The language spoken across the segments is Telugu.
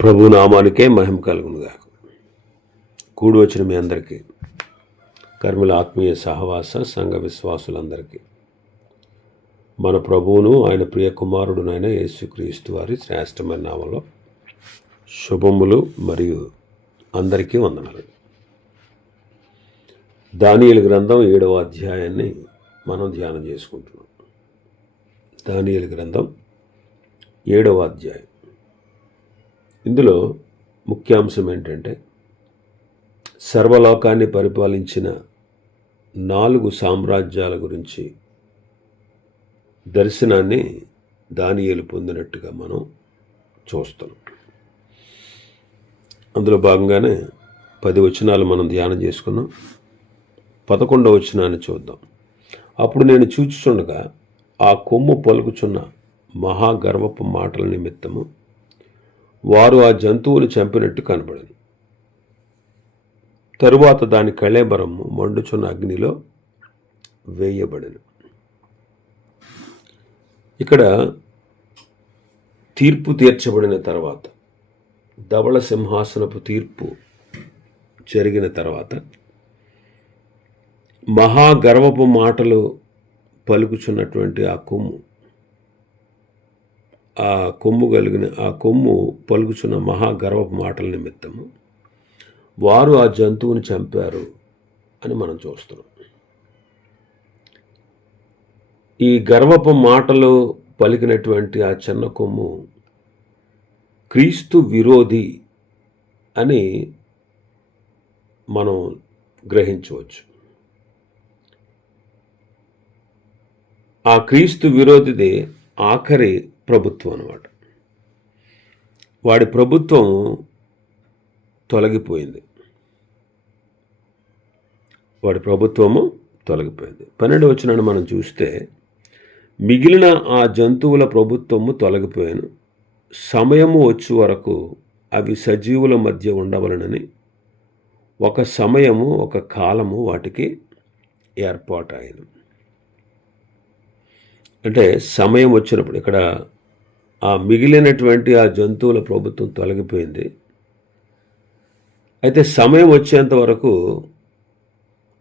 ప్రభు నామానికే మహిమ కలుగునుగా. కూడి వచ్చిన మీ అందరికీ, కర్మల ఆత్మీయ సహవాస సంఘ విశ్వాసులందరికీ మన ప్రభువును ఆయన ప్రియ కుమారుడునైన యేసుక్రీస్తు వారి శ్రేష్టమైన నామంలో శుభములు మరియు అందరికీ వందనాలు. దానియేలు గ్రంథం 7వ అధ్యాయాన్ని మనం ధ్యానం చేసుకుంటున్నాం. దానియేలు గ్రంథం 7వ అధ్యాయం. ఇందులో ముఖ్యాంశం ఏంటంటే, సర్వలోకాన్ని పరిపాలించిన 4 సామ్రాజ్యాల గురించి దర్శనాన్ని దానియేలు పొందినట్టుగా మనం చూస్తున్నాం. అందులో భాగంగానే 10 వచనాలు మనం ధ్యానం చేసుకున్నాం. 11వ వచనాన్ని చూద్దాం. అప్పుడు నేను చూచుచుండగా ఆ కొమ్ము పలుకుచున్న మహాగర్వపు మాటల నిమిత్తము వారు ఆ జంతువును చంపినట్టు కనబడను. తరువాత దాని కళేబరము మండుచున్న అగ్నిలో వేయబడను. ఇక్కడ తీర్పు తీర్చబడిన తర్వాత, ధవళ సింహాసనపు తీర్పు జరిగిన తర్వాత, మహాగర్వపు మాటలు పలుకుచున్నటువంటి ఆ కొమ్ము పలుకుచున్న మహాగర్వపు మాటల నిమిత్తము వారు ఆ జంతువుని చంపారు అని మనం చూస్తున్నాం. ఈ గర్వపు మాటలు పలికినటువంటి ఆ చిన్న కొమ్ము క్రీస్తు విరోధి అని మనం గ్రహించవచ్చు. ఆ క్రీస్తు విరోధిది ఆఖరి ప్రభుత్వం అన్నమాట. వాడి ప్రభుత్వం తొలగిపోయింది. 12వ వచనాన్ని మనం చూస్తే, మిగిలిన ఆ జంతువుల ప్రభుత్వము తొలగిపోయాను, సమయము వచ్చే వరకు అవి సజీవుల మధ్య ఉండవలనని ఒక సమయము ఒక కాలము వాటికి ఏర్పాటైన. అంటే సమయం వచ్చినప్పుడు, ఇక్కడ ఆ మిగిలినటువంటి ఆ జంతువుల ప్రభుత్వం తొలగిపోయింది. అయితే సమయం వచ్చేంత వరకు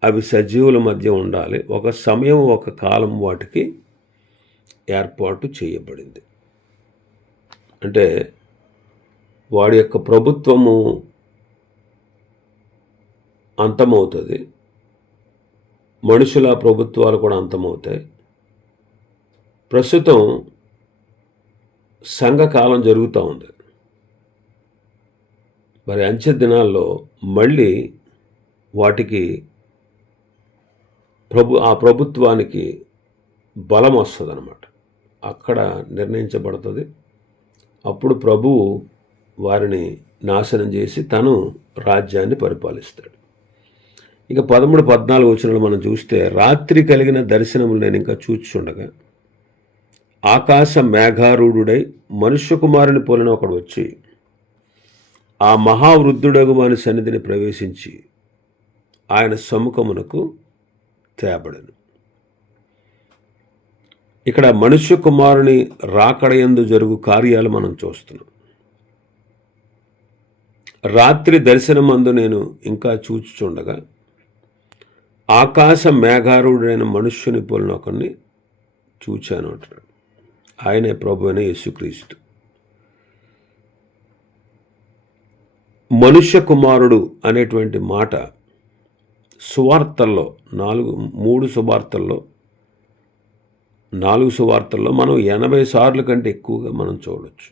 అవి సజీవుల మధ్య ఉండాలి. ఒక సమయం ఒక కాలం వాటికి ఏర్పాటు చేయబడింది. అంటే వాడి యొక్క ప్రభుత్వము అంతమవుతుంది, మనుషుల ప్రభుత్వాలు కూడా అంతమవుతాయి. ప్రస్తుతం సంఘకాలం జరుగుతూ ఉంది. మరి అంచె దినాల్లో మళ్ళీ వాటికి ఆ ప్రభుత్వానికి బలం వస్తుంది అన్నమాట. అక్కడ నిర్ణయించబడుతుంది. అప్పుడు ప్రభువు వారిని నాశనం చేసి తను రాజ్యాన్ని పరిపాలిస్తాడు. ఇక 13, 14 వచనాలు మనం చూస్తే, రాత్రి కలిగిన దర్శనములు నేను ఇంకా చూచుచుండగా ఆకాశ మేఘారూఢుడై మనుష్య కుమారుని పోలిన ఒకడు వచ్చి ఆ మహావృద్ధుడగు వాని సన్నిధిని ప్రవేశించి ఆయన సముఖమునకు తేబడను. ఇక్కడ మనుష్య కుమారుని రాకడయందు జరుగు కార్యాలు మనం చూస్తున్నాం. రాత్రి దర్శనమందు నేను ఇంకా చూచుచుండగా ఆకాశ మేఘారూఢుడైన మనుష్యుని పోలిన ఒకరిని చూచాను అంటున్నాడు. ఆయనే ప్రభు అయిన యేసుక్రీస్తు. మనుష్య కుమారుడు అనేటువంటి మాట సువార్తల్లో 4 సువార్తల్లో మనం 80 సార్లు కంటే ఎక్కువగా మనం చూడవచ్చు.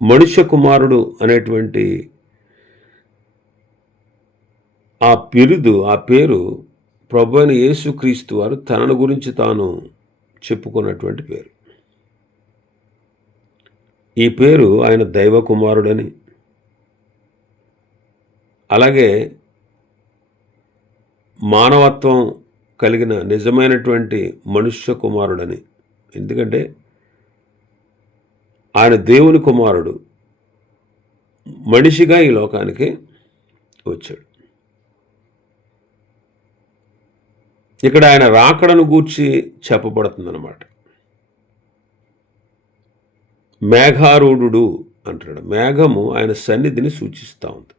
మనుష్య కుమారుడు అనేటువంటి ఆ పేరు ప్రభు అయిన యేసుక్రీస్తు వారు తనను గురించి తాను చెప్పుకున్నటువంటి పేరు. ఈ పేరు ఆయన దైవ కుమారుడని, అలాగే మానవత్వం కలిగిన నిజమైనటువంటి మనుష్య కుమారుడని. ఎందుకంటే ఆయన దేవుని కుమారుడు, మనిషిగా ఈ లోకానికి వచ్చాడు. ఇక్కడ ఆయన రాకడను గూర్చి చెప్పబడుతుందన్నమాట. మేఘారూఢుడు అంటాడు. మేఘము ఆయన సన్నిధిని సూచిస్తూ ఉంది.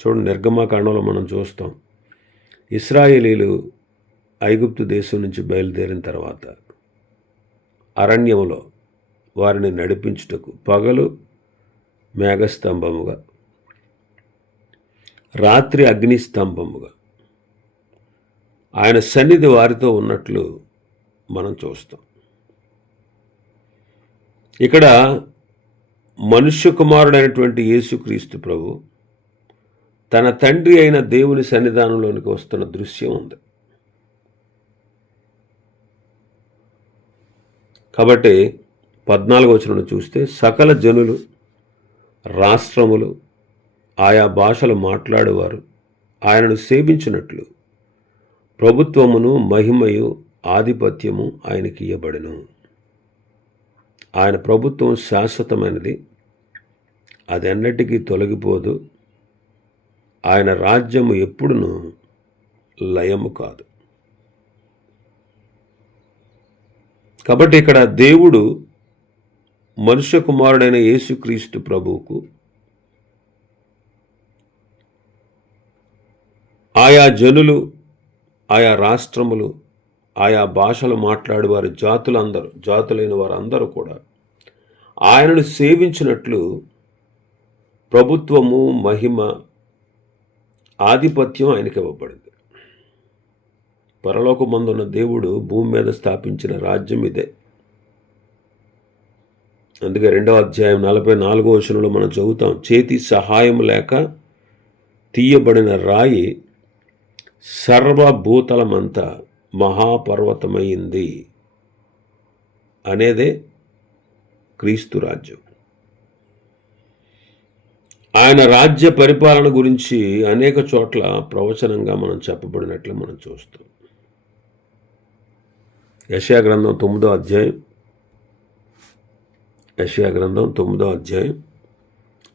చూడండి, నిర్గమాకాండంలో మనం చూస్తాం, ఇశ్రాయేలీలు ఐగుప్తు దేశం నుంచి బయలుదేరిన తర్వాత అరణ్యంలో వారిని నడిపించుటకు పగలు మేఘస్తంభముగా, రాత్రి అగ్నిస్తంభముగా ఆయన సన్నిధి వారితో ఉన్నట్లు మనం చూస్తాం. ఇక్కడ మనుష్య కుమారుడైనటువంటి యేసుక్రీస్తు ప్రభు తన తండ్రి అయిన దేవుని సన్నిధానంలోనికి వస్తున్న దృశ్యం ఉంది. కాబట్టి 14వ వచనం చూస్తే, సకల జనులు, రాష్ట్రములు, ఆయా భాషలు మాట్లాడేవారు ఆయనను సేవించినట్లు ప్రభుత్వమును, మహిమయు, ఆధిపత్యము ఆయనకి ఇయ్యబడెను. ఆయన ప్రభుత్వం శాశ్వతమైనది, అది ఎన్నటికీ తొలగిపోదు. ఆయన రాజ్యము ఎప్పుడునూ లయము కాదు. కాబట్టి ఇక్కడ దేవుడు మనుష్య కుమారుడైన యేసుక్రీస్తు ప్రభువుకు ఆయా జనులు, ఆయా రాష్ట్రములు, ఆయా భాషలు మాట్లాడేవారు, జాతులైన వారందరూ కూడా ఆయనను సేవించినట్లు ప్రభుత్వము, మహిమ, ఆధిపత్యం ఆయనకి ఇవ్వబడింది. పరలోకమందున్న దేవుడు భూమి మీద స్థాపించిన రాజ్యం ఇదే. అందుకే 2వ అధ్యాయం 44వ వచనంలో మనం చదువుతాం, చేతి సహాయం లేక తీయబడిన రాయి సర్వభూతలమంతా మహాపర్వతమైంది అనేదే క్రీస్తు రాజ్యం. ఆయన రాజ్య పరిపాలన గురించి అనేక చోట్ల ప్రవచనంగా మనం చెప్పబడినట్లు మనం చూస్తాం. యెషయా గ్రంథం 9వ అధ్యాయం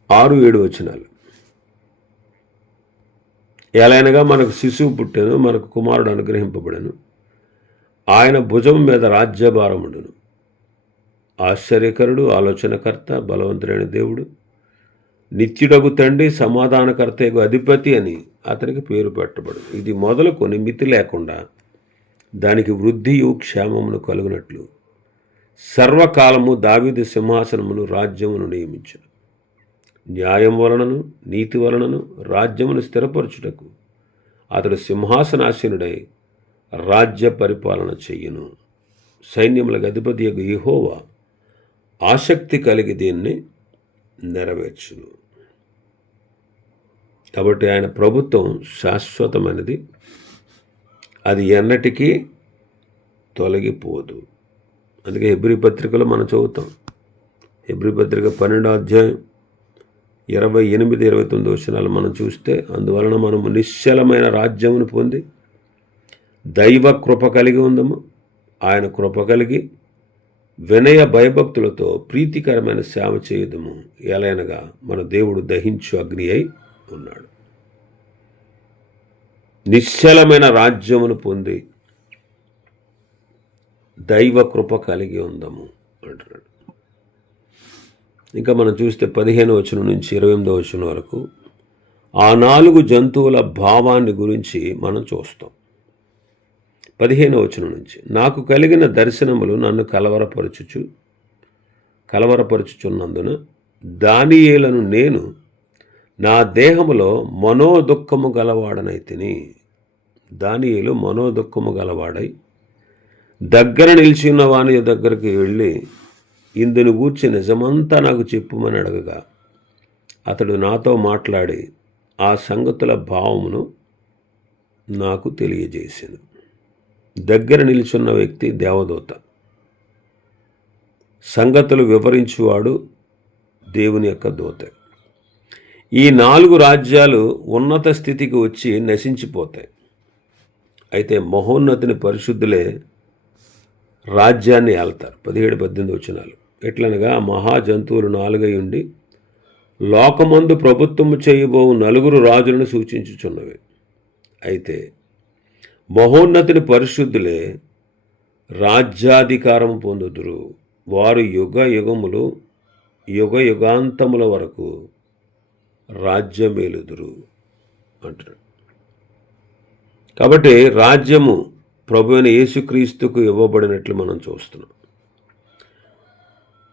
6-7 వచనాలు. ఎలాగనగా మనకు శిశువు పుట్టెను, మనకు కుమారుడు అనుగ్రహింపబడెను, ఆయన భుజం మీద రాజ్యభారముండును. ఆశ్చర్యకరుడు, ఆలోచనకర్త, బలవంతుడైన దేవుడు, నిత్యుడగు తండ్రి, సమాధానకర్తయగు అధిపతి అని అతనికి పేరు పెట్టబడు. ఇది మొదలుకొని మితి లేకుండా దానికి వృద్ధియు క్షేమమును కలుగునట్లు సర్వకాలము దావీదు సింహాసనమును, రాజ్యమును నియమించును. న్యాయం వలనను నీతి వలనను రాజ్యమును స్థిరపరచుటకు అతడు సింహాసనాసీనుడై రాజ్య పరిపాలన చెయ్యును. సైన్యములకు అధిపతియగు యెహోవా ఆసక్తి కలిగి దీన్ని నెరవేర్చును. కాబట్టి ఆయన ప్రభుత్వం శాశ్వతమైనది, అది ఎన్నటికీ తొలగిపోదు. అందుకే హెబ్రీ పత్రికలో మనం చదువుతాం, హెబ్రీ పత్రిక 12వ అధ్యాయం 28-29 వచనాలు మనం చూస్తే, అందువలన మనము నిశ్చలమైన రాజ్యమును పొంది దైవ కృప కలిగి ఉందము. ఆయన కృప కలిగి వినయ భయభక్తులతో ప్రీతికరమైన సేవ చేయుదము. ఎలయనగా మన దేవుడు దహించు అగ్ని అయి ఉన్నాడు. నిశ్చలమైన రాజ్యమును పొంది దైవ కృప కలిగి ఉందము అంటున్నాడు. ఇంకా మనం చూస్తే 15వ వచనం నుంచి 28వ వచనం వరకు ఆ 4 జంతువుల భావాన్ని గురించి మనం చూస్తాం. 15వ వచనం నుంచి, నాకు కలిగిన దర్శనములు నన్ను కలవరపరచుచున్నందున దానియేలును నేను నా దేహములో మనోదుఃఖము గలవాడనైతిని. దానియేలు మనోదుఃఖము గలవాడై దగ్గర నిలిచిన వాని దగ్గరికి వెళ్ళి, ఇందును గూర్చి నిజమంతా నాకు చెప్పుమని అడగగా అతడు నాతో మాట్లాడి ఆ సంగతుల భావమును నాకు తెలియజేసాను. దగ్గర నిల్చున్న వ్యక్తి దేవదూత, సంగతులు వివరించువాడు దేవుని యొక్క దూత. ఈ 4 రాజ్యాలు ఉన్నత స్థితికి వచ్చి నశించిపోతాయి. అయితే మహోన్నతిని పరిశుద్ధులే రాజ్యాన్ని ఏళ్తారు. 17-18 వచనాలు. ఎట్లనగా మహాజంతువులు 4 ఉండి లోకమందు ప్రభుత్వము చేయబోవు 4 రాజులను సూచించుచున్నవి. అయితే మహోన్నతిని పరిశుద్ధులే రాజ్యాధికారం పొందుదురు. వారు యుగ యుగములు యుగ యుగాంతముల వరకు రాజ్యమేలుదురు అంటాడు. కాబట్టి రాజ్యము ప్రభు అయిన యేసుక్రీస్తుకు ఇవ్వబడినట్లు మనం చూస్తున్నాం.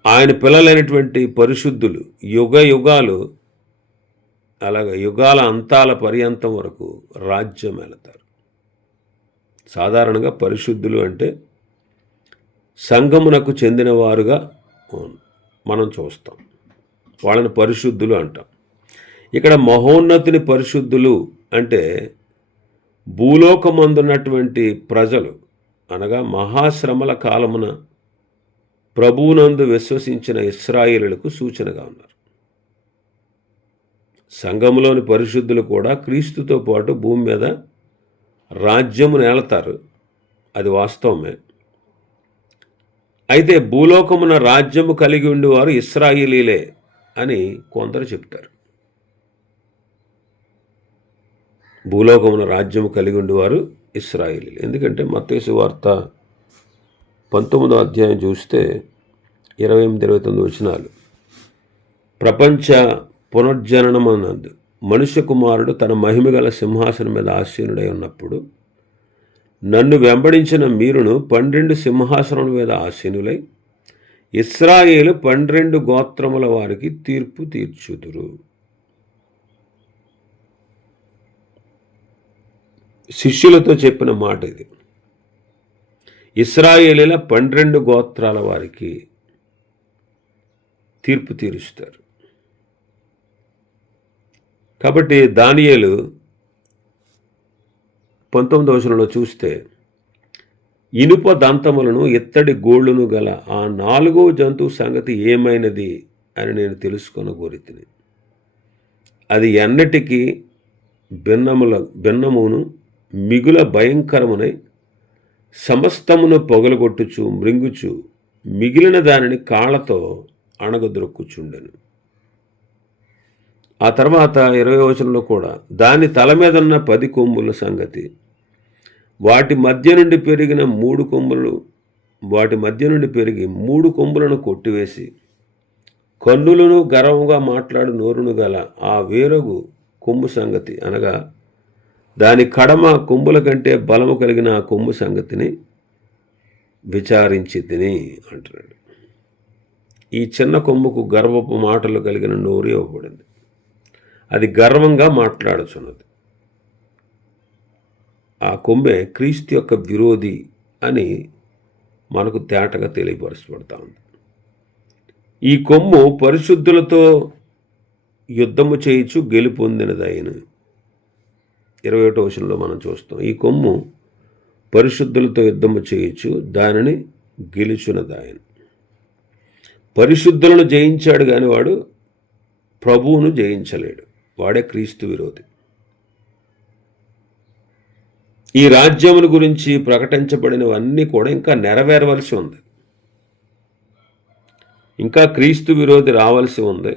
ఆయన పిల్లలైనటువంటి పరిశుద్ధులు యుగ యుగాలు, అలాగే యుగాల అంతాల పర్యంతం వరకు రాజ్యం వెళతారు. సాధారణంగా పరిశుద్ధులు అంటే సంఘమునకు చెందినవారుగా మనం చూస్తాం, వాళ్ళని పరిశుద్ధులు అంటాం. ఇక్కడ మహోన్నతుని పరిశుద్ధులు అంటే భూలోకమందున్నటువంటి ప్రజలు, అనగా మహాశ్రమల కాలమున ప్రభువునందు విశ్వసించిన ఇశ్రాయేలులకు సూచనగా ఉన్నారు. సంఘములోని పరిశుద్ధులు కూడా క్రీస్తుతో పాటు భూమి మీద రాజ్యము నేలతారు, అది వాస్తవమే. అయితే భూలోకమున రాజ్యము కలిగి ఉండేవారు ఇశ్రాయేలీలే అని కొందరు చెప్తారు. భూలోకమున రాజ్యము కలిగి ఉండేవారు ఇశ్రాయేలీలు. ఎందుకంటే మత్తయి సువార్త 19వ అధ్యాయం చూస్తే 28-29 వచనాలు, ప్రపంచ పునర్జననమనందు మనుష్య కుమారుడు తన మహిమగల సింహాసనం మీద ఆసీనుడై ఉన్నప్పుడు నన్ను వెంబడించిన మీరును 12 సింహాసనముల మీద ఆసీనులై ఇశ్రాయేలు 12 గోత్రముల వారికి తీర్పు తీర్చుదురు. శిష్యులతో చెప్పిన మాట ఇది. ఇశ్రాయేలీల 12 గోత్రాల వారికి తీర్పు తీరుస్తారు. కాబట్టి దానియేలు 19వ వచనంలో చూస్తే, ఇనుప దంతములను ఇత్తడి గోళ్ళను గల ఆ 4వ జంతువు సంగతి ఏమైనది అని నేను తెలుసుకొనగోరితిని. అది ఎన్నటికీ భిన్నమును మిగుల భయంకరమునై సమస్తమును పొగలగొట్టుచు మృంగుచు మిగిలిన దానిని కాళ్ళతో అణగదొరుక్కుచుండెను. ఆ తర్వాత 20వ వచనంలో కూడా, దాని తల మీద ఉన్న 10 కొమ్ముల సంగతి, వాటి మధ్య నుండి పెరిగి 3 కొమ్ములను కొట్టివేసి కన్నులను గర్వముగా మాట్లాడు నోరును గల ఆ వేరొగు కొమ్ము సంగతి, అనగా దాని కడమ కొమ్ముల కంటే బలము కలిగిన ఆ కొమ్ము సంగతిని విచారించి తిని అంటున్నాడు. ఈ చిన్న కొమ్ముకు గర్వపు మాటలు కలిగిన నోరు ఇవ్వబడింది. అది గర్వంగా మాట్లాడుచున్నది. ఆ కొమ్మే క్రీస్తు యొక్క విరోధి అని మనకు తేటగా తెలియపరచబడతా ఉంది. ఈ కొమ్ము పరిశుద్ధులతో యుద్ధము చేయించు గెలుపొందినదైన 21వ వచనంలో మనం చూస్తాం. ఈ కొమ్ము పరిశుద్ధులతో యుద్ధము చేయించు దానిని గెలుచున్నదాయన. పరిశుద్ధులను జయించాడు కానీ వాడు ప్రభువును జయించలేడు. వాడే క్రీస్తు విరోధి. ఈ రాజ్యముల గురించి ప్రకటించబడినవన్నీ కూడా ఇంకా నెరవేరవలసి ఉంది. ఇంకా క్రీస్తు విరోధి రావాల్సి ఉంది.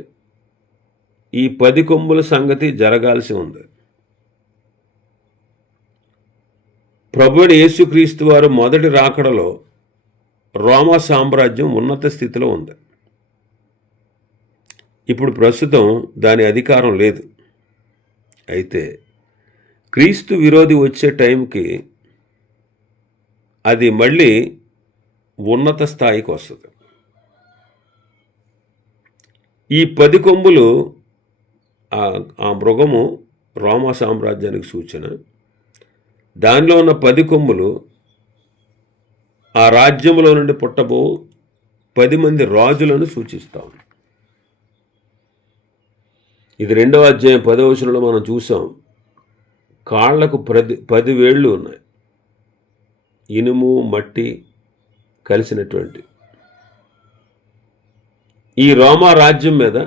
ఈ 10 కొమ్ముల సంగతి జరగాల్సి ఉంది. ప్రభువైన యేసుక్రీస్తు వారు మొదటి రాకడలో రోమా సామ్రాజ్యం ఉన్నత స్థితిలో ఉంది. ఇప్పుడు ప్రస్తుతం దాని అధికారం లేదు. అయితే క్రీస్తు విరోధి వచ్చే టైంకి అది మళ్ళీ ఉన్నత స్థాయికి వస్తుంది. ఈ 10 కొమ్ములు ఆ మృగము రోమా సామ్రాజ్యానికి సూచన. దానిలో ఉన్న 10 కొమ్ములు ఆ రాజ్యంలో నుండి పుట్టబో 10 మంది రాజులను సూచిస్తాం. ఇది 2వ అధ్యాయం 10వ వచనంలో మనం చూసాం. కాళ్లకు 10 వేళ్ళు ఉన్నాయి, ఇనుము మట్టి కలిసినటువంటి. ఈ రోమా రాజ్యం మీద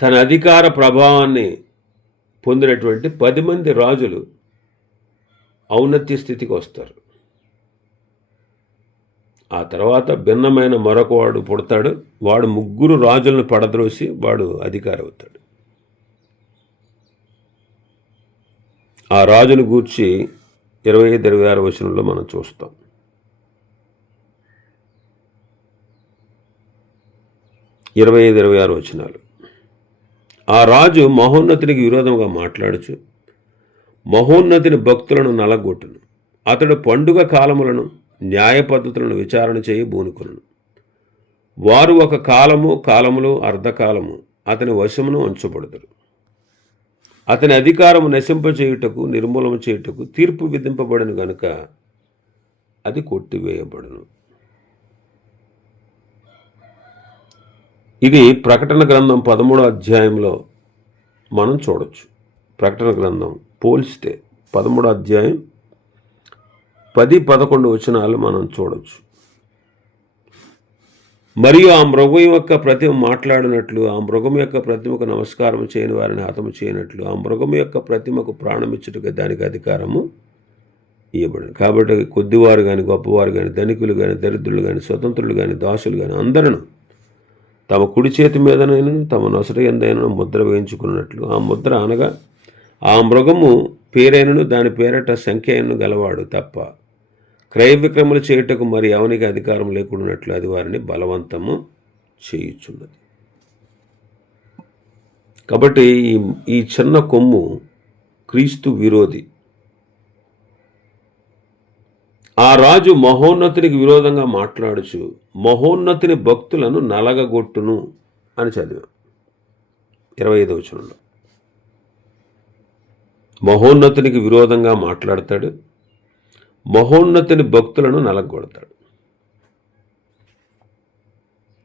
తన అధికార ప్రభావాన్ని పొందినటువంటి 10 మంది రాజులు ఔన్నత్య స్థితికి వస్తారు. ఆ తర్వాత భిన్నమైన మరొకవాడు పుడతాడు. వాడు 3 రాజులను పడద్రోసి వాడు అధికారి అవుతాడు. ఆ రాజును గూర్చి 25-26 వచనంలో మనం చూస్తాం. 25-26 వచనాలు. ఆ రాజు మహోన్నతునికి విరోధంగా మాట్లాడుచు మహోన్నతిని భక్తులను నలగొట్టును. అతడు పండుగ కాలములను న్యాయ పద్ధతులను విచారణ చేయి బూనుకొనును. వారు ఒక కాలములు అర్ధకాలము అతని వశమును ఉంచబడతారు. అతని అధికారము నశింపచేయుటకు నిర్మూలన చేయుటకు తీర్పు విధింపబడను గనుక అది కొట్టివేయబడును. ఇది ప్రకటన గ్రంథం 13వ అధ్యాయంలో మనం చూడొచ్చు. ప్రకటన గ్రంథం పోల్చితే 13వ అధ్యాయం 10-11 వచనాలు మనం చూడొచ్చు. మరియు ఆ మృగం యొక్క ప్రతిమ మాట్లాడినట్లు, ఆ మృగం యొక్క ప్రతిమకు నమస్కారం చేయని వారిని హతము చేయనట్లు, ఆ మృగం యొక్క ప్రతిమకు ప్రాణమిచ్చుటకు దానికి అధికారము ఇవ్వబడింది. కాబట్టి కొద్దివారు కానీ, గొప్పవారు కానీ, ధనికులు కానీ, దరిద్రులు కానీ, స్వతంత్రులు కానీ, దాసులు కానీ అందరూ తమ కుడి చేతి మీదనైనా తమ నొసట ఎందైనా ముద్ర వేయించుకున్నట్లు, ఆ ముద్ర అనగా ఆ మృగము పేరైనను దాని పేరట సంఖ్య అయినను గలవాడు తప్ప క్రయ విక్రయములు చేయుటకు మరి ఎవనికి అధికారం లేకున్నట్లు అది వారిని బలవంతము చేయుచున్నది. కాబట్టి ఈ చిన్న కొమ్ము క్రీస్తు విరోధి. ఆ రాజు మహోన్నతునికి విరోధంగా మాట్లాడుచు మహోన్నతుని భక్తులను నలగగొట్టును అని చదివాం 25వ వచనంలో. మహోన్నతునికి విరోధంగా మాట్లాడతాడు, మహోన్నతుని భక్తులను నలగొడతాడు.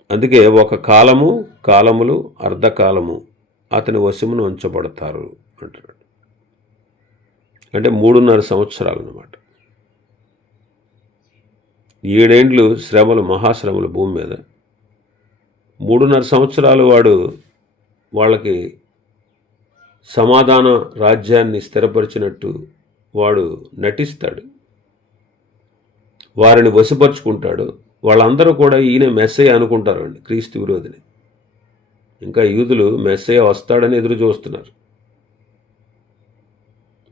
అందుకే ఒక కాలములు అర్ధకాలము అతని వశమును ఉంచబడతారు అంటున్నాడు. అంటే 3.5 సంవత్సరాలు అన్నమాట. 7 ఏండ్లు శ్రమలు, మహాశ్రమలు భూమి మీద. 3.5 సంవత్సరాలు వాళ్ళకి సమాధాన రాజ్యాన్ని స్థిరపరిచినట్టు వాడు నటిస్తాడు, వారిని వశపరుచుకుంటాడు. వాళ్ళందరూ కూడా ఈయన మెస్సయ్య అనుకుంటారండి, క్రీస్తు విరోధిని. ఇంకా యూదులు మెస్సయ్య వస్తాడని ఎదురు చూస్తున్నారు.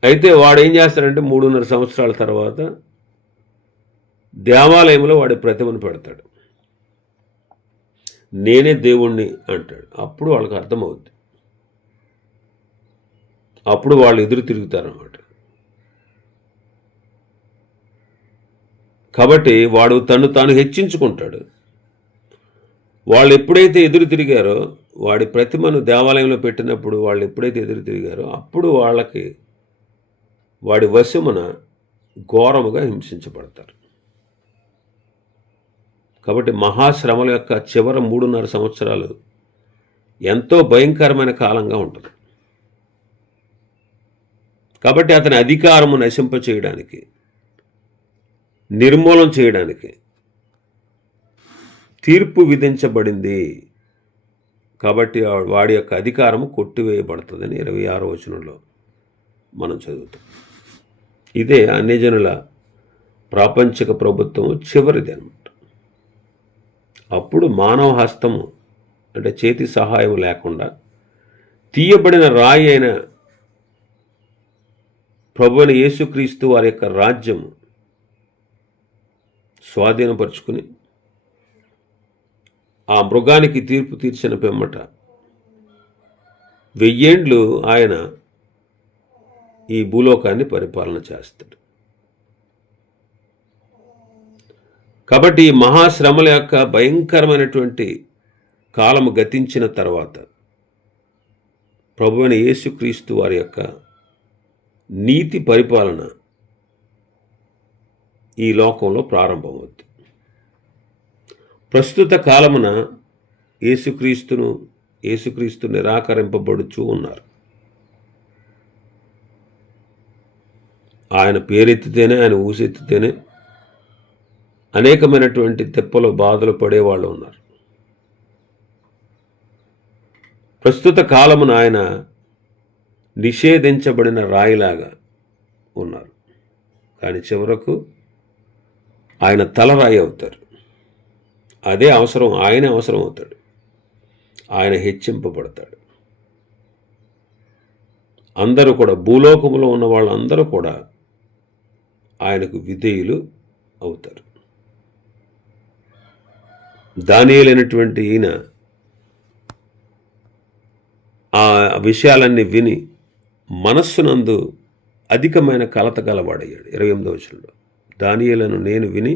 అయితే వాడు ఏం చేస్తాడంటే 3.5 సంవత్సరాల తర్వాత దేవాలయంలో వాడి ప్రతిమను పెడతాడు. నేనే దేవుణ్ణి అంటాడు. అప్పుడు వాళ్ళకి అర్థమవుద్ది. అప్పుడు వాళ్ళు ఎదురు తిరుగుతారన్నమాట. కాబట్టి వాడు తాను హెచ్చించుకుంటాడు. వాళ్ళు ఎప్పుడైతే ఎదురు తిరిగారో, వాడి ప్రతిమను దేవాలయంలో పెట్టినప్పుడు వాళ్ళు ఎప్పుడైతే ఎదురు తిరిగారో అప్పుడు వాళ్ళకి వాడి వశమున ఘోరముగా హింసించబడతారు. కాబట్టి మహాశ్రమల యొక్క చివరి 3.5 సంవత్సరాలు ఎంతో భయంకరమైన కాలంగా ఉంటుంది. కాబట్టి అతని అధికారము నశింపచేయడానికి, నిర్మూలన చేయడానికి తీర్పు విధించబడింది. కాబట్టి వాడి యొక్క అధికారము కొట్టివేయబడుతుందని 26వ వచనంలో మనం చదువుతాం. ఇదే అన్యజనుల ప్రాపంచిక ప్రభుత్వం చివరిది అనమాట. అప్పుడు మానవ హస్తము అంటే చేతి సహాయం లేకుండా తీయబడిన రాయి అయిన ప్రభువైన యేసుక్రీస్తు వారి యొక్క రాజ్యము స్వాధీనపరుచుకుని ఆ మృగానికి తీర్పు తీర్చిన పిమ్మట 1000 ఏండ్లు ఆయన ఈ భూలోకాన్ని పరిపాలన చేస్తాడు. కాబట్టి ఈ మహాశ్రమల యొక్క భయంకరమైనటువంటి కాలము గతించిన తర్వాత ప్రభువైన యేసుక్రీస్తు వారి యొక్క నీతి పరిపాలన ఈ లోకంలో ప్రారంభమవుతుంది. ప్రస్తుత కాలమున యేసుక్రీస్తు నిరాకరింపబడుచూ ఉన్నారు. ఆయన పేరెత్తితేనే, ఆయన ఊసెత్తితేనే అనేకమైనటువంటి తెప్పలు బాధలు పడేవాళ్ళు ఉన్నారు. ప్రస్తుత కాలమున ఆయన నిషేధించబడిన రాయిలాగా ఉన్నారు. కానీ చివరకు ఆయన తలరాయి అవుతారు. అదే అవసరం, ఆయనే అవసరం అవుతాడు. ఆయన హెచ్చింపబడతాడు. అందరూ కూడా, భూలోకంలో ఉన్న వాళ్ళందరూ కూడా ఆయనకు విధేయులు అవుతారు. దానియేలైనటువంటి ఈయన ఆ విషయాలన్నీ విని మనస్సునందు అధికమైన కలత గలవాడయ్యాడు. 28వ వచనంలో దానియేలును నేను విని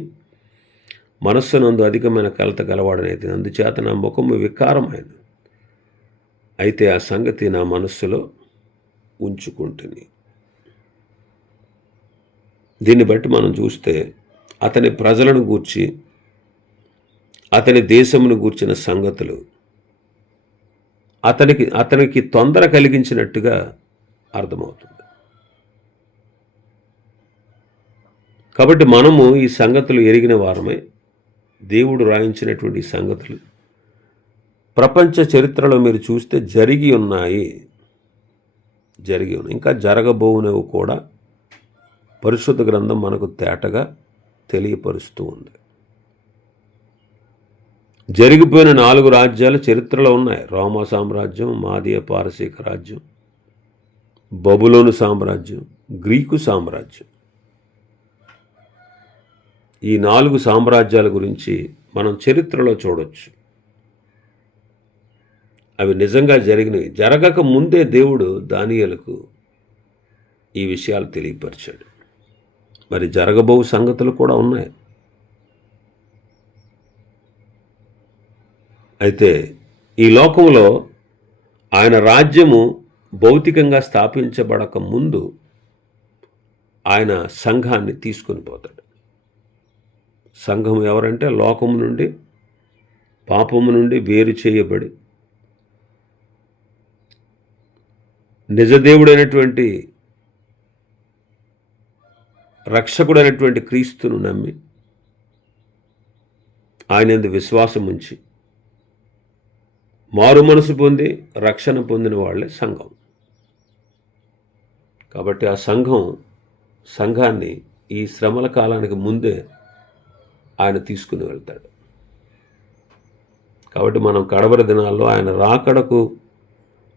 మనస్సునందు అధికమైన కలత గలవాడనైతే అందుచేత నా ముఖము వికారమైన, అయితే ఆ సంగతి నా మనస్సులో ఉంచుకుంటుని. దీన్ని బట్టి మనం చూస్తే అతని ప్రజలను గూర్చి, అతని దేశమును గూర్చిన సంగతులు అతనికి తొందర కలిగించినట్టుగా అర్థమవుతుంది. కాబట్టి మనము ఈ సంగతులు ఎరిగిన వారమై దేవుడు రాయించినటువంటి సంగతులు ప్రపంచ చరిత్రలో మీరు చూస్తే జరిగి ఉన్నాయి, ఇంకా జరగబోవునవి కూడా పరిశుద్ధ గ్రంథం మనకు తేటగా తెలియపరుస్తూ ఉంది. జరిగిపోయిన 4 రాజ్యాలు చరిత్రలో ఉన్నాయి. రోమా సామ్రాజ్యం, మాదీయ పారసీక రాజ్యం, బబులోను సామ్రాజ్యం, గ్రీకు సామ్రాజ్యం. ఈ 4 సామ్రాజ్యాల గురించి మనం చరిత్రలో చూడవచ్చు. అవి నిజంగా జరిగినవి. జరగక ముందే దేవుడు దానియేలుకు ఈ విషయాలు తెలియపరిచాడు. మరి జరగబో సంగతులు కూడా ఉన్నాయి. అయితే ఈ లోకంలో ఆయన రాజ్యము భౌతికంగా స్థాపించబడక ముందు ఆయన సంఘాన్ని తీసుకొని పోతాడు. సంఘం ఎవరంటే లోకము నుండి, పాపము నుండి వేరు చేయబడి నిజదేవుడైనటువంటి రక్షకుడైనటువంటి క్రీస్తును నమ్మి ఆయన యందు విశ్వాసం ఉంచి మారు మనసు పొంది రక్షణ పొందిన వాళ్ళే సంఘం. కాబట్టి ఆ సంఘాన్ని ఈ శ్రమల కాలానికి ముందే ఆయన తీసుకుని వెళ్తాడు. కాబట్టి మనం కడవరి దినాల్లో ఆయన రాకడకు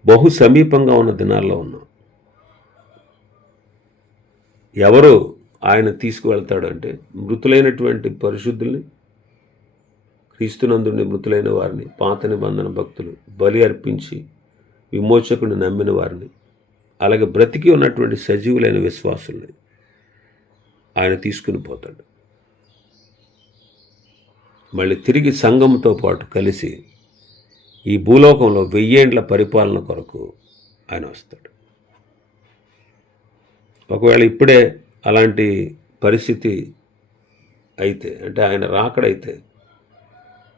బహు సమీపంగా ఉన్న దినాల్లో ఉన్నాం. ఎవరు ఆయన తీసుకువెళ్తాడు అంటే మృతులైనటువంటి పరిశుద్ధుల్ని, క్రీస్తునందుని మృతులైన వారిని, పాత నిబంధన భక్తులు, బలి అర్పించి విమోచకుని నమ్మిన వారిని, అలాగే బ్రతికి ఉన్నటువంటి సజీవులైన విశ్వాసుల్ని ఆయన తీసుకుని పోతాడు. మళ్ళీ తిరిగి సంఘంతో పాటు కలిసి ఈ భూలోకంలో 1000 ఏండ్ల పరిపాలన కొరకు ఆయన వస్తాడు. ఒకవేళ ఇప్పుడే అలాంటి పరిస్థితి అయితే, అంటే ఆయన రాకడైతే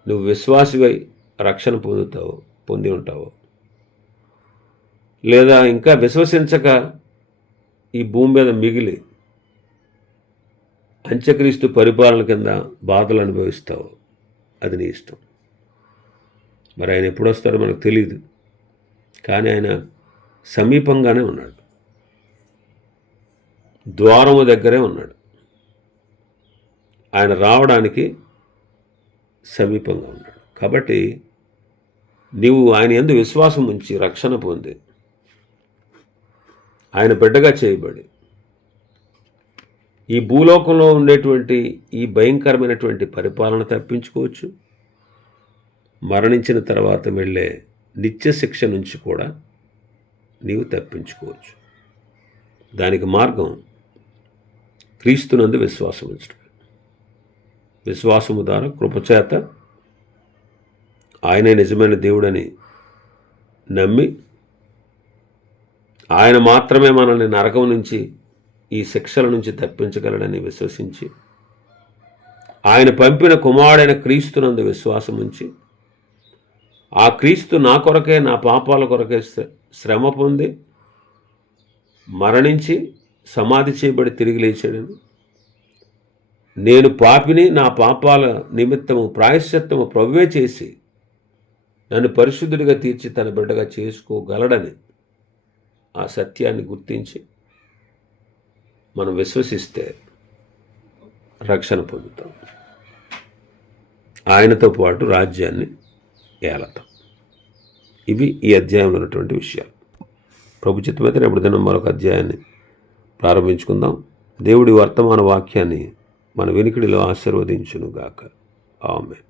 నువ్వు విశ్వాసివై రక్షణ పొంది ఉంటావు, లేదా ఇంకా విశ్వసించక ఈ భూమి మీద మిగిలి అంత్యక్రీస్తు పరిపాలన కింద బాధలు అనుభవిస్తావు, అది నీ ఇష్టం. మరి ఆయన ఎప్పుడు వస్తారో మనకు తెలియదు, కానీ ఆయన సమీపంగానే ఉన్నాడు, ద్వారము దగ్గరే ఉన్నాడు. ఆయన రావడానికి సమీపంగా ఉన్నాడు. కాబట్టి నీవు ఆయన యందు విశ్వాసం ఉంచి రక్షణ పొంది ఆయన బిడ్డగా చేయబడి ఈ భూలోకంలో ఉండేటువంటి ఈ భయంకరమైనటువంటి పరిపాలన తప్పించుకోవచ్చు. మరణించిన తర్వాత వెళ్ళే నిత్య శిక్ష నుంచి కూడా నీవు తప్పించుకోవచ్చు. దానికి మార్గం క్రీస్తునందు విశ్వాసం ఉంచడం. విశ్వాసము ద్వారా కృపచేత ఆయనే నిజమైన దేవుడని నమ్మి, ఆయన మాత్రమే మనల్ని నరకం నుంచి, ఈ శిక్షల నుంచి తప్పించగలడని విశ్వసించి, ఆయన పంపిన కుమారుడైన క్రీస్తునందు విశ్వాసం ఉంచి, ఆ క్రీస్తు నా కొరకే, నా పాపాల కొరకే శ్రమ పొంది మరణించి సమాధి చేయబడి తిరిగి లేచాడని, నేను పాపిని, నా పాపాల నిమిత్తము ప్రాయశ్చిత్తము ప్రభువే చేసి నన్ను పరిశుద్ధుడిగా తీర్చి తన బిడ్డగా చేసుకోగలడని ఆ సత్యాన్ని గుర్తించి మనం విశ్వసిస్తే రక్షణ పొందుతాం. ఆయనతో పాటు రాజ్యాన్ని ఏలతాం. ఇవి ఈ అధ్యాయంలో ఉన్నటువంటి విషయాలు. ప్రభు చిత్తమైతే రేపటి దినం మరొక అధ్యాయాన్ని ప్రారంభించుకుందాం. దేవుడి వర్తమాన వాక్యాన్ని మన వెనుకడిలో ఆశీర్వదించునుగాక. ఆమేన్.